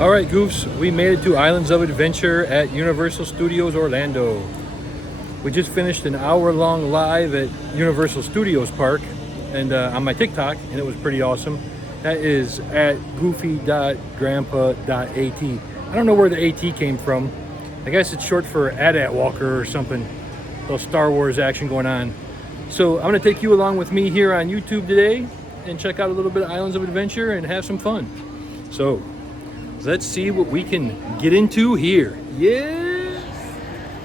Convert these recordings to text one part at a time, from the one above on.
All right, Goofs, we made it to Islands of Adventure at Universal Studios Orlando. We just finished an hour-long live at Universal Studios Park and on my TikTok, and it was pretty awesome. That is at goofy.grandpa.at. I don't know where the AT came from. I guess it's short for AT-AT Walker or something. A little Star Wars action going on. So I'm going to take you along with me here on YouTube today and check out a little bit of Islands of Adventure and have some fun. So let's see what we can get into here. Yeah!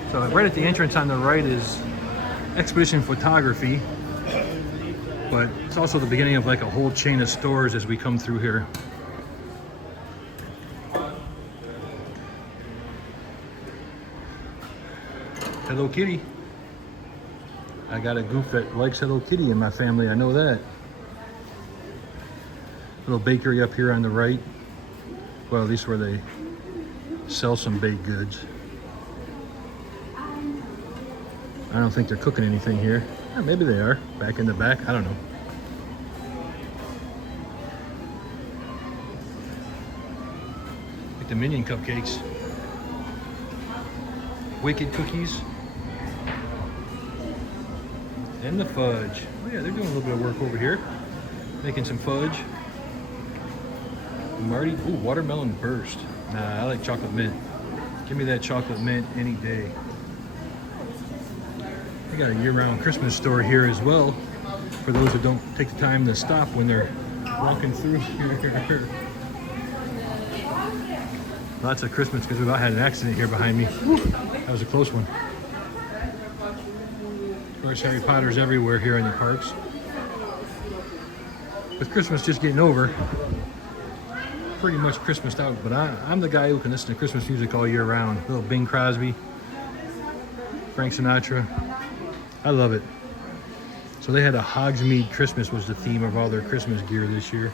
So right at the entrance on the right is Expedition Photography, but it's also the beginning of like a whole chain of stores as we come through here. Hello Kitty. I got a goof that likes Hello Kitty in my family, I know that. Little bakery up here on the right. Well, at least where they sell some baked goods. I don't think they're cooking anything here. Maybe they are, back in the back, I don't know. Like the Minion cupcakes. Wicked cookies. And the fudge. Oh yeah, they're doing a little bit of work over here. Making some fudge. Marty, ooh, watermelon burst. Nah, I like chocolate mint. Give me that chocolate mint any day. We got a year-round Christmas store here as well, for those who don't take the time to stop when they're walking through here. Lots of Christmas, because we about had an accident here behind me. Woo, that was a close one. Of course, Harry Potter's everywhere here in the parks. With Christmas just getting over, pretty much Christmased out, but I'm the guy who can listen to Christmas music all year round. Little Bing Crosby, Frank Sinatra. I love it. So they had a Hogsmeade Christmas was the theme of all their Christmas gear this year.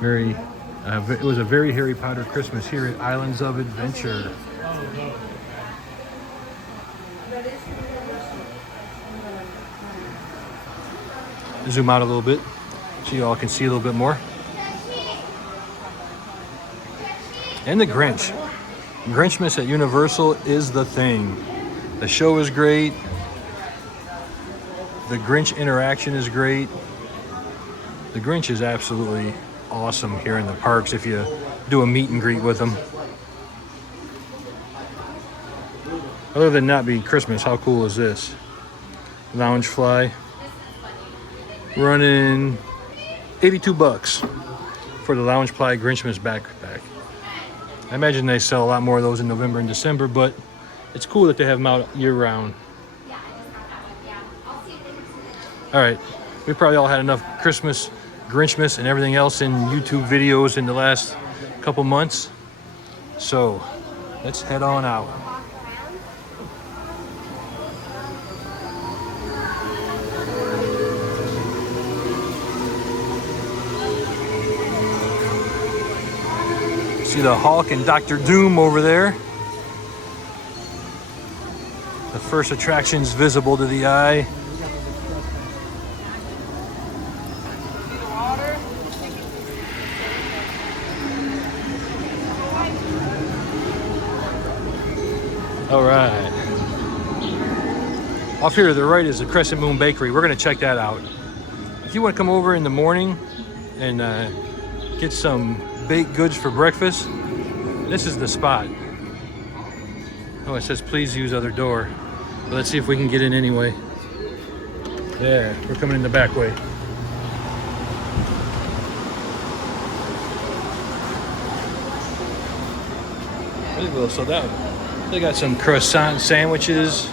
It was a very Harry Potter Christmas here at Islands of Adventure. Zoom out a little bit so you all can see a little bit more. And the Grinch. Grinchmas at Universal is the thing. The show is great. The Grinch interaction is great. The Grinch is absolutely awesome here in the parks if you do a meet and greet with him. Other than not being Christmas, how cool is this? Loungefly. Running 82 bucks for the Loungefly Grinchmas backpack. I imagine they sell a lot more of those in November and December, but it's cool that they have them out year-round. All right, we probably all had enough Christmas, Grinchmas, and everything else in YouTube videos in the last couple months. So let's head on out. See the Hulk and Dr. Doom over there. The first attractions visible to the eye. All right. Off here to the right is the Crescent Moon Bakery. We're gonna check that out. If you want to come over in the morning and get some baked goods for breakfast, this is the spot. Oh, it says please use other door. But let's see if we can get in anyway. There, we're coming in the back way. Really well, so that they got some croissant sandwiches,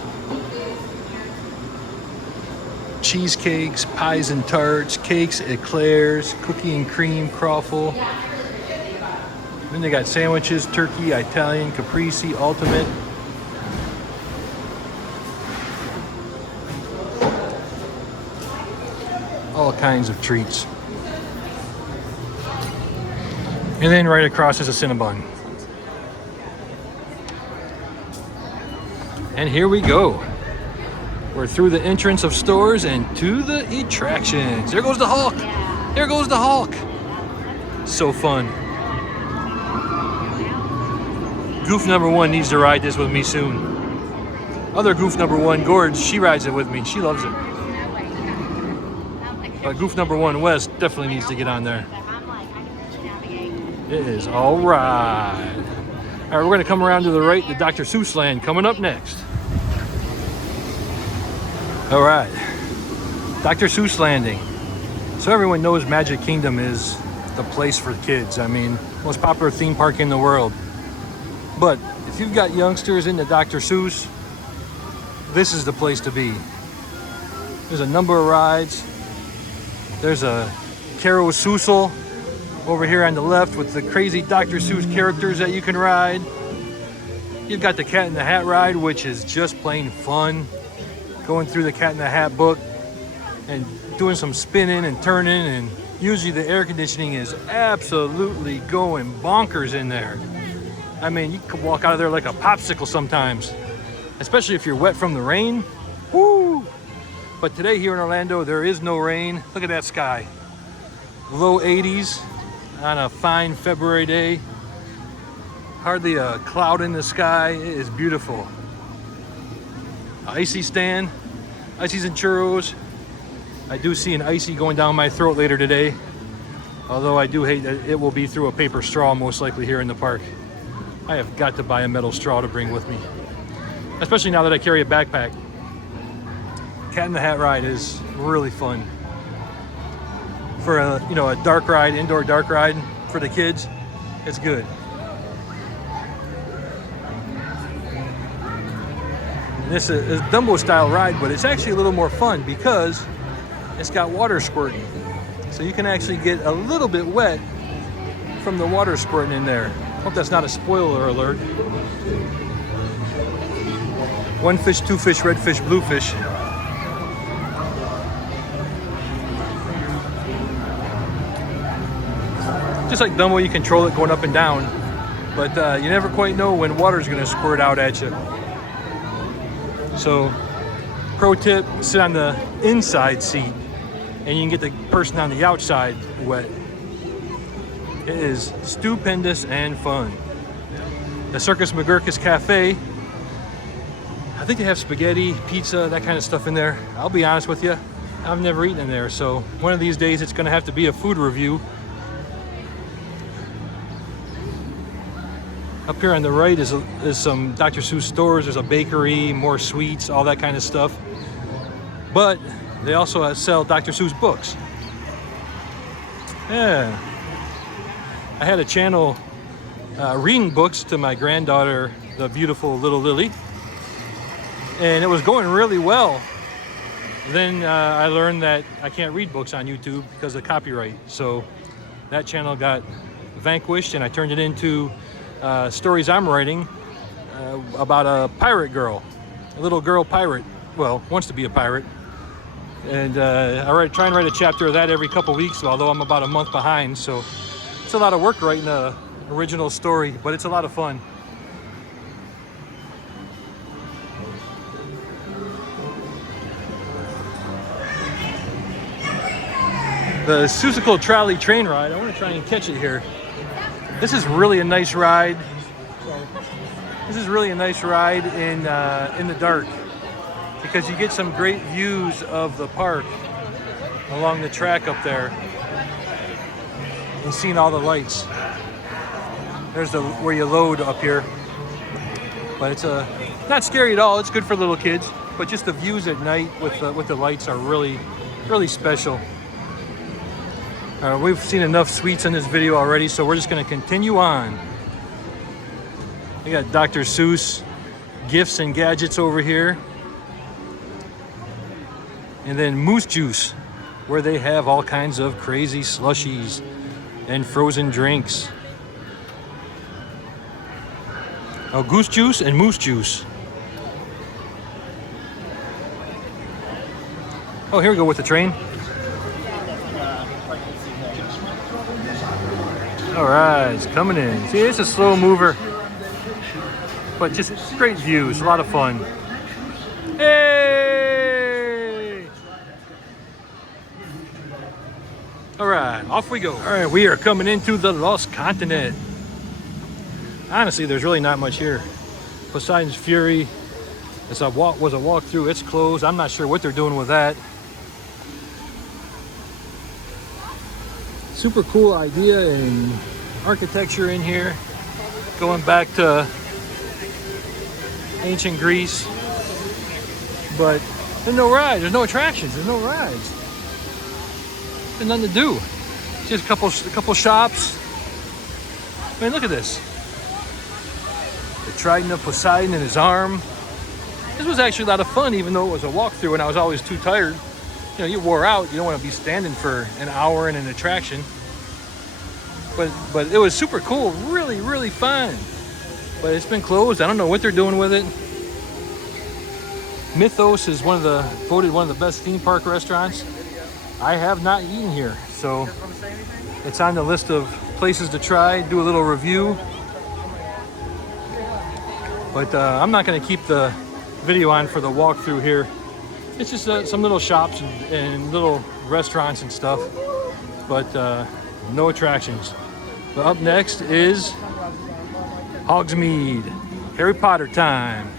cheesecakes, pies and tarts, cakes, eclairs, cookie and cream, croffle. Then they got sandwiches, turkey, Italian, caprese, ultimate. All kinds of treats. And then right across is a Cinnabon. And here we go. We're through the entrance of stores and to the attractions. There goes the Hulk. There goes the Hulk. So fun. Goof number 1 needs to ride this with me soon. Other goof number 1, Gorge, she rides it with me. She loves it. But goof number 1, Wes, definitely needs to get on there. It is all right. All right, we're going to come around to the right to Dr. Seuss Land coming up next. All right, Dr. Seuss Landing. So everyone knows Magic Kingdom is the place for kids. I mean, most popular theme park in the world. But if you've got youngsters into Dr. Seuss, this is the place to be. There's a number of rides. There's a carousel over here on the left with the crazy Dr. Seuss characters that you can ride. You've got the Cat in the Hat ride, which is just plain fun. Going through the Cat in the Hat book and doing some spinning and turning, and usually the air conditioning is absolutely going bonkers in there. I mean, you could walk out of there like a popsicle sometimes, especially if you're wet from the rain. Woo! But today here in Orlando, there is no rain. Look at that sky. Low 80s on a fine February day. Hardly a cloud in the sky. It is beautiful. Icy stand, ices and churros. I do see an icy going down my throat later today. Although I do hate that it will be through a paper straw most likely here in the park. I have got to buy a metal straw to bring with me. Especially now that I carry a backpack. Cat in the Hat ride is really fun. For a, a dark ride, indoor dark ride for the kids, it's good. And this is a Dumbo style ride, but it's actually a little more fun because it's got water squirting. So you can actually get a little bit wet from the water squirting in there. Hope that's not a spoiler alert. One fish, two fish, red fish, blue fish. Just like Dumbo, you control it going up and down, but you never quite know when water's gonna squirt out at you. So, pro tip, sit on the inside seat and you can get the person on the outside wet. It is stupendous and fun. The Circus McGurkus Cafe, I think they have spaghetti, pizza, that kind of stuff in there. I'll be honest with you, I've never eaten in there, so one of these days it's gonna have to be a food review. Up here on the right is some Dr. Seuss stores. There's a bakery, more sweets, all that kind of stuff. But they also sell Dr. Seuss books. Yeah. I had a channel reading books to my granddaughter, the beautiful little Lily. And it was going really well. Then I learned that I can't read books on YouTube because of copyright. So that channel got vanquished and I turned it into stories I'm writing about a pirate girl, a little girl pirate, well, wants to be a pirate. And try and write a chapter of that every couple weeks, although I'm about a month behind, so it's a lot of work writing an original story, but it's a lot of fun. The Seussical Trolley train ride, I want to try and catch it here. This is really a nice ride. This is really a nice ride in the dark because you get some great views of the park along the track up there. And seeing all the lights. There's where you load up here. But it's not scary at all. It's good for little kids. But just the views at night with the lights are really, really special. We've seen enough sweets in this video already, so we're just going to continue on. We got Dr. Seuss gifts and gadgets over here. And then Moose Juice, where they have all kinds of crazy slushies and frozen drinks. Oh, Goose Juice and Moose Juice. Oh, here we go with the train. All right, it's coming in. See, it's a slow mover, but just great views, a lot of fun. Hey! All All right, off we go. All right, we are coming into the Lost Continent. Honestly, there's really not much here. Poseidon's Fury was a walkthrough. It's closed. I'm not sure what they're doing with that. Super cool idea and architecture in here, going back to ancient Greece. But there's no rides. There's no attractions. There's no rides. There's nothing to do. Just a couple shops. I mean, look at this. The trident of Poseidon in his arm. This was actually a lot of fun, even though it was a walkthrough and I was always too tired. You know, you wore out. You don't want to be standing for an hour in an attraction. But it was super cool. Really, really fun. But it's been closed. I don't know what they're doing with it. Mythos is voted one of the best theme park restaurants. I have not eaten here, so it's on the list of places to try, do a little review. But I'm not going to keep the video on for the walkthrough here. It's just some little shops and little restaurants and stuff, but no attractions. But up next is Hogsmeade. Harry Potter time.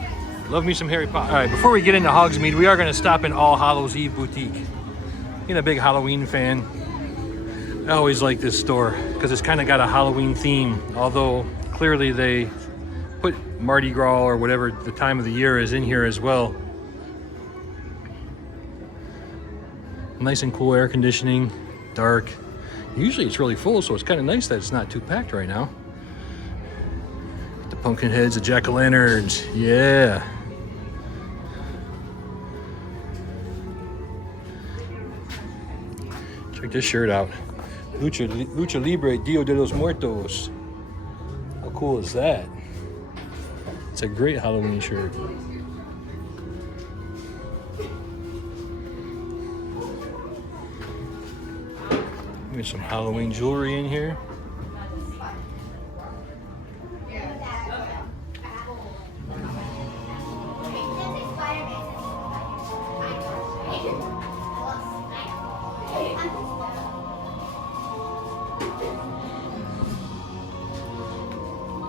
Love me some Harry Potter. All right, before we get into Hogsmeade, we are going to stop in All Hallows Eve Boutique. Being a big Halloween fan, I always like this store because it's kind of got a Halloween theme, although clearly they put Mardi Gras or whatever the time of the year is in here as well. Nice and cool air conditioning, dark. Usually it's really full, so it's kind of nice that it's not too packed right now. The pumpkin heads, the jack-o'-lanterns, yeah. Check this shirt out. Lucha Libre Dia de los Muertos. How cool is that? It's a great Halloween shirt. There's some Halloween jewelry in here.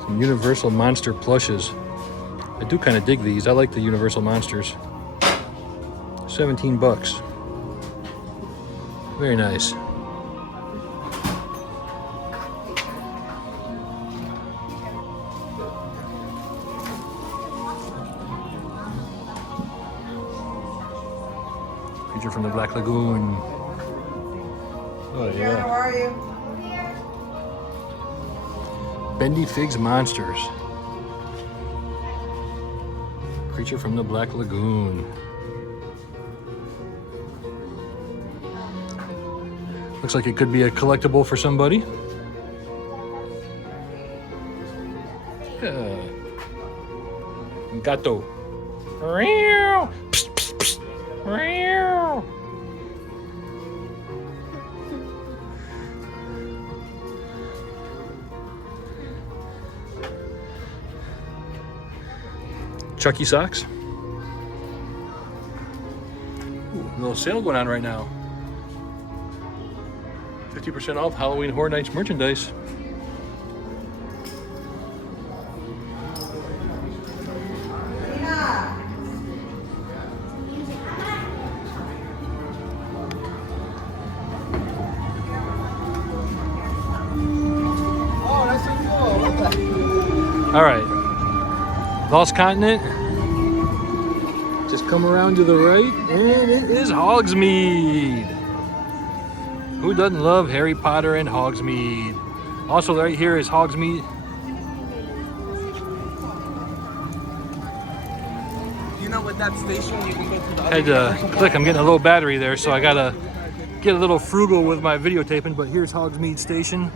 Some Universal Monster plushes. I do kind of dig these. I like the Universal Monsters. 17 bucks. Very nice. Creature from the Black Lagoon. Oh yeah. How are you? Bendy Figs Monsters. Creature from the Black Lagoon. Looks like it could be a collectible for somebody. Yeah. Gato. Psst, psst, psst. Chucky socks. Ooh, a little sale going on right now. 50% off Halloween Horror Nights merchandise. Oh, that's so cool. What the? All right. Lost Continent. Just come around to the right, and it is Hogsmeade. Who doesn't love Harry Potter and Hogsmeade? Also, right here is Hogsmeade. You know, with that station, you can go to the I had to click. I'm getting a low battery there, so I gotta get a little frugal with my videotaping. But here's Hogsmeade Station,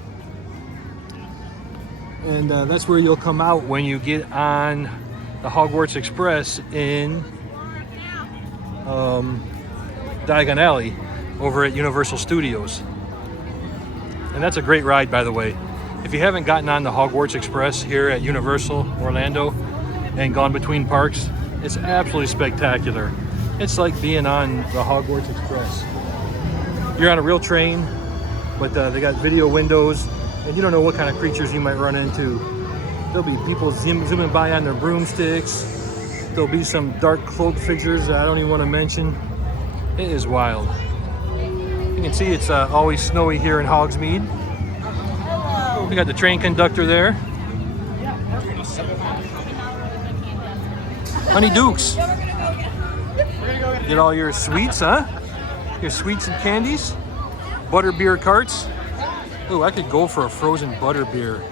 and that's where you'll come out when you get on the Hogwarts Express in Diagon Alley over at Universal Studios. And that's a great ride, by the way. If you haven't gotten on the Hogwarts Express here at Universal Orlando and gone between parks, it's absolutely spectacular. It's like being on the Hogwarts Express. You're on a real train, but they got video windows, and you don't know what kind of creatures you might run into. There'll be people zooming by on their broomsticks. There'll be some dark cloaked figures that I don't even want to mention. It is wild. You can see it's always snowy here in Hogsmeade. We got the train conductor there. Honey Dukes. Get all your sweets, huh? Your sweets and candies. Butterbeer carts. Ooh, I could go for a frozen butterbeer.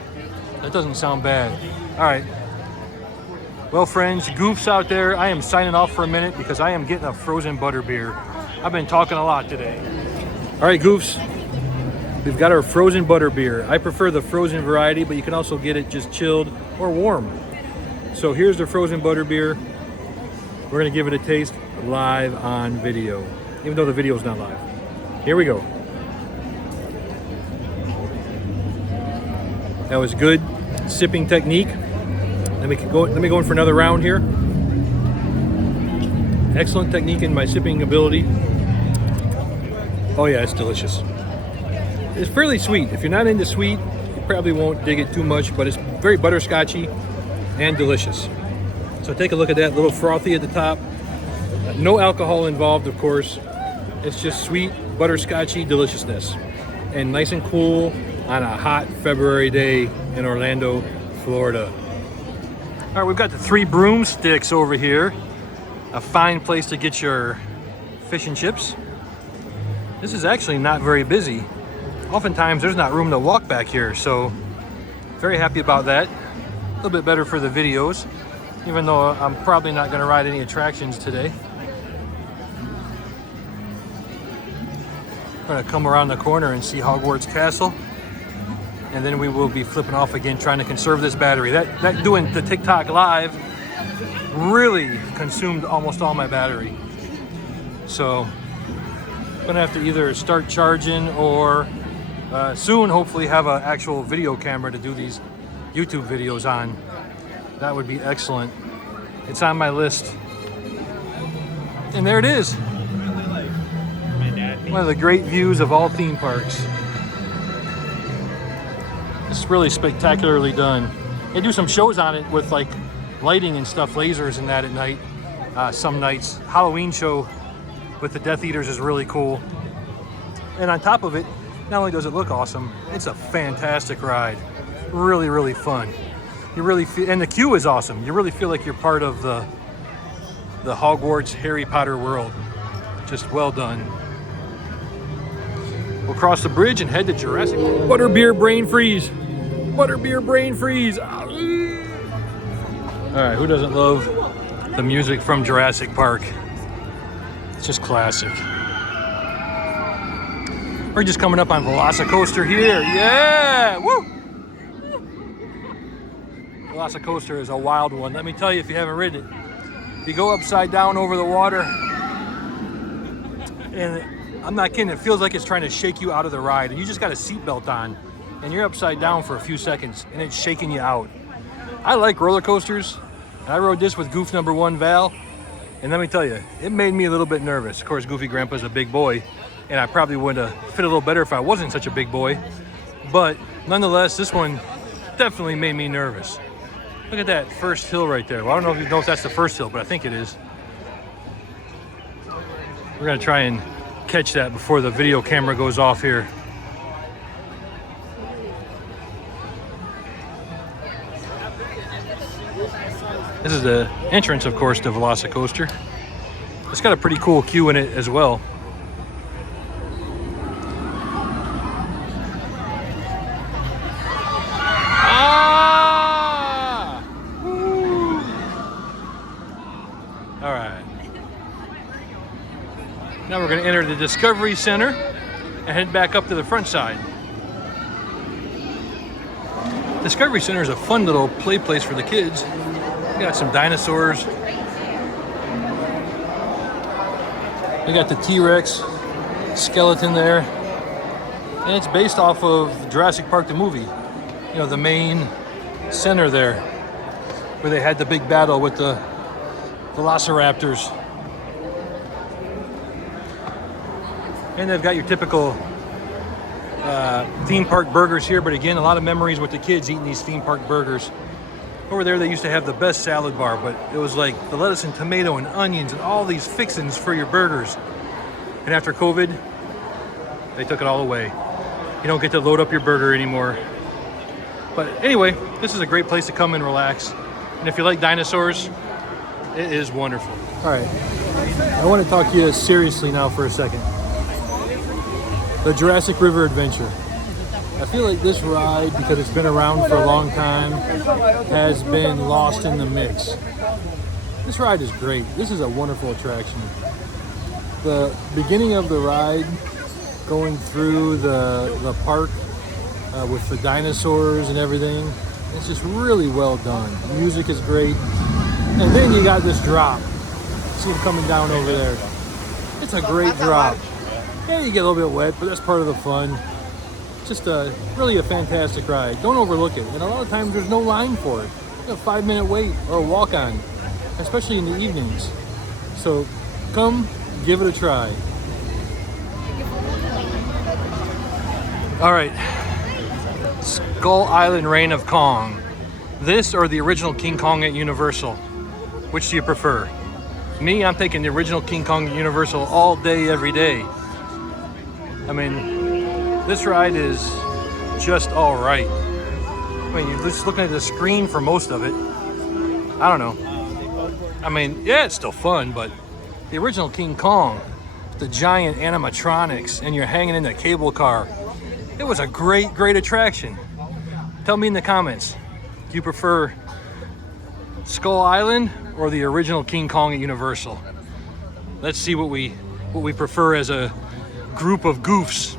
That doesn't sound bad. All right. Well, friends, goofs out there, I am signing off for a minute because I am getting a frozen butterbeer. I've been talking a lot today. All right, goofs. We've got our frozen butterbeer. I prefer the frozen variety, but you can also get it just chilled or warm. So here's the frozen butterbeer. We're gonna give it a taste live on video, even though the video's not live. Here we go. That was good sipping technique. Let me go in for another round here. Excellent technique in my sipping ability. Oh yeah, it's delicious. It's fairly sweet. If you're not into sweet, you probably won't dig it too much, but it's very butterscotchy and delicious. So take a look at that, little frothy at the top. No alcohol involved, of course. It's just sweet, butterscotchy deliciousness. And nice and cool on a hot February day in Orlando, Florida. All right, we've got the 3 broomsticks over here. A fine place to get your fish and chips. This is actually not very busy. Oftentimes there's not room to walk back here, so very happy about that. A little bit better for the videos, even though I'm probably not gonna ride any attractions today. We're gonna come around the corner and see Hogwarts Castle, and then we will be flipping off again trying to conserve this battery. That doing the TikTok live really consumed almost all my battery. So I'm gonna have to either start charging or soon hopefully have an actual video camera to do these YouTube videos on. That would be excellent. It's on my list. And there it is. One of the great views of all theme parks. It's really spectacularly done. They do some shows on it with like lighting and stuff, lasers and that at night. Some nights. Halloween show with the Death Eaters is really cool. And on top of it, not only does it look awesome, it's a fantastic ride. Really, really fun. You really feel, and the queue is awesome. You really feel like you're part of the Hogwarts Harry Potter world. Just well done. We'll cross the bridge and head to Jurassic World. Butterbeer brain freeze. Butterbeer brain freeze. All right, who doesn't love the music from Jurassic Park? It's just classic. We're just coming up on Velocicoaster here. Yeah, woo! Velocicoaster is a wild one. Let me tell you, if you haven't ridden it, if you go upside down over the water, and I'm not kidding, it feels like it's trying to shake you out of the ride, and you just got a seatbelt on, and you're upside down for a few seconds, and it's shaking you out. I like roller coasters. I rode this with goof number 1, Val, and let me tell you, it made me a little bit nervous. Of course, Goofy Grandpa's a big boy, and I probably would have fit a little better if I wasn't such a big boy, but nonetheless, this one definitely made me nervous. Look at that first hill right there. Well, I don't know if you know if that's the first hill, but I think it is. We're gonna try and catch that before the video camera goes off here. This is the entrance, of course, to Velocicoaster. It's got a pretty cool queue in it as well. All right. Now we're going to enter the Discovery Center and head back up to the front side. Discovery Center is a fun little play place for the kids. We got some dinosaurs. We got the T-Rex skeleton there. And it's based off of Jurassic Park the movie. You know, the main center there, where they had the big battle with the Velociraptors. And they've got your typical theme park burgers here, but again, a lot of memories with the kids eating these theme park burgers. Over there, they used to have the best salad bar, but it was like the lettuce and tomato and onions and all these fixings for your burgers. And after COVID, they took it all away. You don't get to load up your burger anymore. But anyway, this is a great place to come and relax. And if you like dinosaurs, it is wonderful. All right, I want to talk to you seriously now for a second. The Jurassic River Adventure. I feel like this ride, because it's been around for a long time, has been lost in the mix. This ride is great. This is a wonderful attraction. The beginning of the ride, going through the park with the dinosaurs and everything, it's just really well done. The music is great. And then you got this drop. See it coming down over there. It's a great drop. Yeah, you get a little bit wet, but that's part of the fun. Just really a fantastic ride. Don't overlook it. And a lot of times there's no line for it. You know, 5-minute wait or a walk on, especially in the evenings. So come, give it a try. All right, Skull Island Reign of Kong. This or the original King Kong at Universal? Which do you prefer? Me, I'm taking the original King Kong at Universal all day, every day. I mean, this ride is just all right. I mean, you're just looking at the screen for most of it. I don't know. I mean, yeah, it's still fun, but the original King Kong, the giant animatronics, and you're hanging in the cable car. It was a great, great attraction. Tell me in the comments, do you prefer Skull Island or the original King Kong at Universal? Let's see what we prefer as a group of goofs.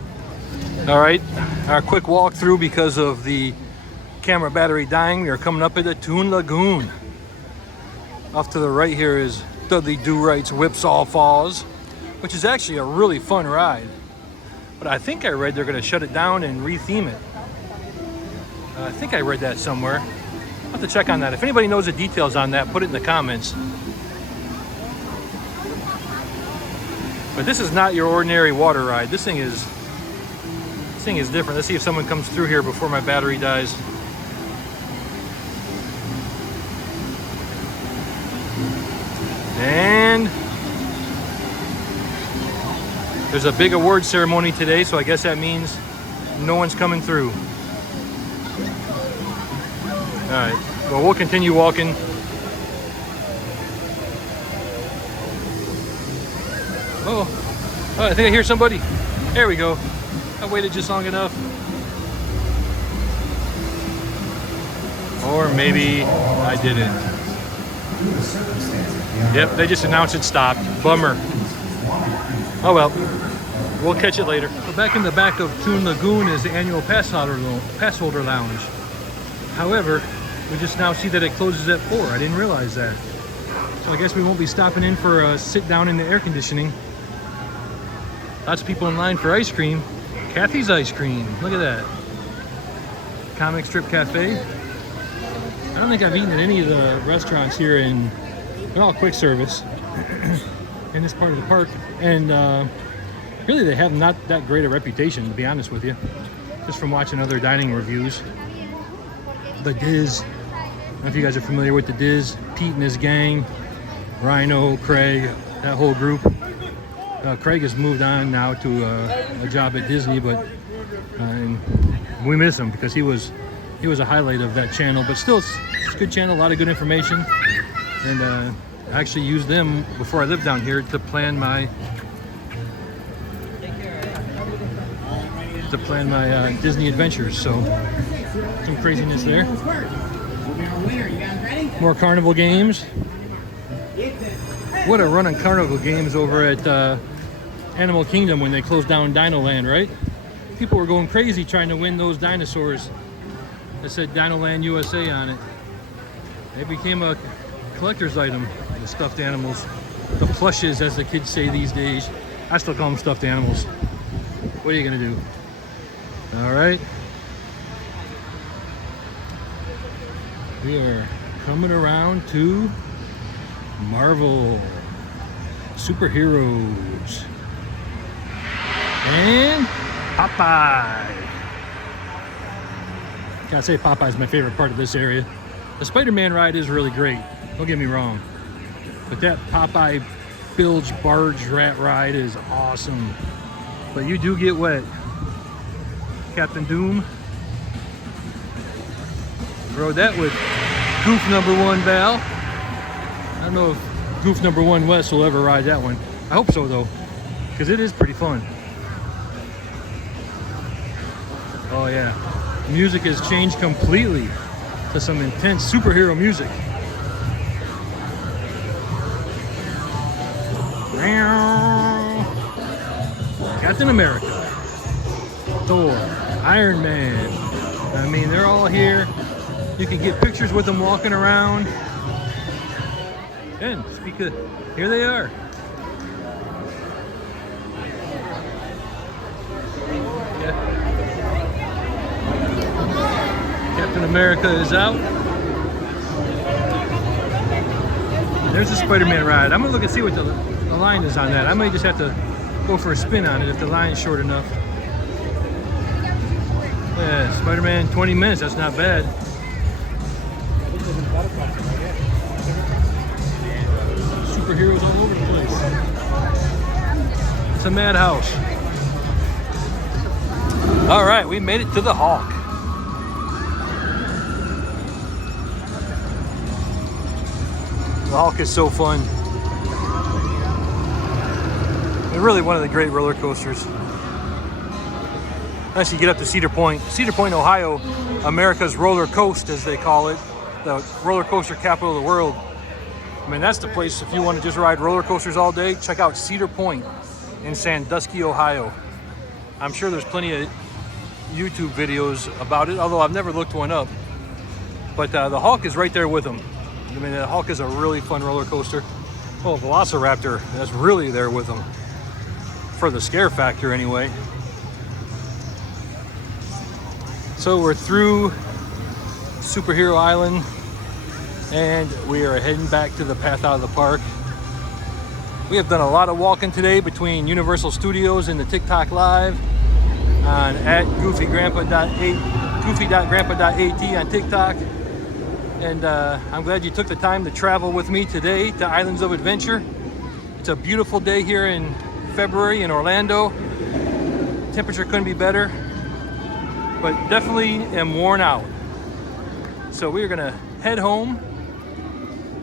All right, our quick walkthrough because of the camera battery dying. We are coming up at the Toon Lagoon. Off to the right here is Dudley Do-Right's Whipsaw Falls, which is actually a really fun ride. But I think I read they're going to shut it down and re-theme it. I think I read that somewhere. I'll have to check on that. If anybody knows the details on that, put it in the comments. But this is not your ordinary water ride. This thing is different. Let's see if someone comes through here before my battery dies. And there's a big award ceremony today, so I guess that means no one's coming through. All right, well, we'll continue walking. Oh, I think I hear somebody. There we go. I waited just long enough. Or maybe I didn't. Yep, they just announced it stopped. Bummer. Oh well, we'll catch it later. So back in the back of Toon Lagoon is the annual pass holder lounge. However, we just now see that it closes at 4. I didn't realize that. So I guess we won't be stopping in for a sit down in the air conditioning. Lots of people in line for ice cream. Kathy's Ice Cream, look at that. Comic Strip Cafe. I don't think I've eaten at any of the restaurants here they're all quick service in this part of the park. And really they have not that great a reputation, to be honest with you. Just from watching other dining reviews. The Diz, I don't know if you guys are familiar with the Diz. Pete and his gang, Rhino, Craig, that whole group. Craig has moved on now to a job at Disney, but and we miss him because he was a highlight of that channel. But still, it's a good channel, a lot of good information, and I actually used them before I lived down here to plan my Disney adventures. So some craziness there. More carnival games. What a run on carnival games over at Animal Kingdom when they closed down Dino Land, right? People were going crazy trying to win those dinosaurs that said Dino Land USA on it. It became a collector's item, the stuffed animals. The plushes, as the kids say these days. I still call them stuffed animals. What are you gonna do? All right. We are coming around to Marvel Superheroes. And Popeye. Gotta say, Popeye's my favorite part of this area. The Spider-Man ride is really great, don't get me wrong. But that Popeye bilge barge rat ride is awesome. But you do get wet. Captain Doom rode that with Goof number 1 Val. I don't know if Goof number 1 Wes will ever ride that one. I hope so though, because it is pretty fun. Oh yeah, the music has changed completely to some intense superhero music. Captain America, Thor, Iron Man. I mean, they're all here. You can get pictures with them walking around. And speak of, here they are. Yeah. Captain America is out. There's the Spider-Man ride. I'm gonna look and see what the line is on that. I might just have to go for a spin on it if the line's short enough. Yeah, Spider-Man 20 minutes, that's not bad. Superheroes all over the place. It's a madhouse. All right, we made it to the Hulk. The Hulk is so fun. And really one of the great roller coasters. Unless you get up to Cedar Point. Cedar Point, Ohio, America's roller coast, as they call it. The roller coaster capital of the world. I mean, that's the place if you want to just ride roller coasters all day. Check out Cedar Point in Sandusky, Ohio. I'm sure there's plenty of YouTube videos about it, although I've never looked one up. But the Hulk is right there with them. I mean, the Hulk is a really fun roller coaster. Oh, Velociraptor, that's really there with them. For the scare factor, anyway. So we're through Superhero Island, and we are heading back to the path out of the park. We have done a lot of walking today between Universal Studios and the TikTok Live on @goofy.grandpa.at on TikTok. And I'm glad you took the time to travel with me today to Islands of Adventure. It's a beautiful day here in February in Orlando. Temperature couldn't be better, but definitely am worn out. So we're gonna head home.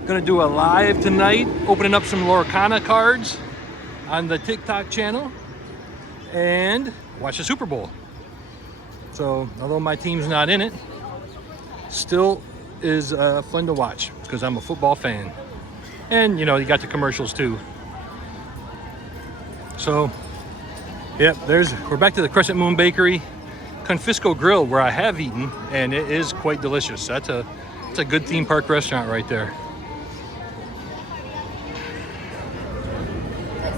Gonna do a live tonight, opening up some Lorcana cards on the TikTok channel and watch the Super Bowl. So although my team's not in it, still is fun to watch because I'm a football fan. And you know, you got the commercials too. So, yep, we're back to the Crescent Moon Bakery, Confisco Grill, where I have eaten, and it is quite delicious. It's a good theme park restaurant right there.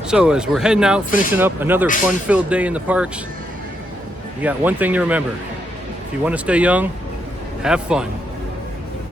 So as we're heading out, finishing up another fun-filled day in the parks, you got one thing to remember. If you want to stay young, have fun.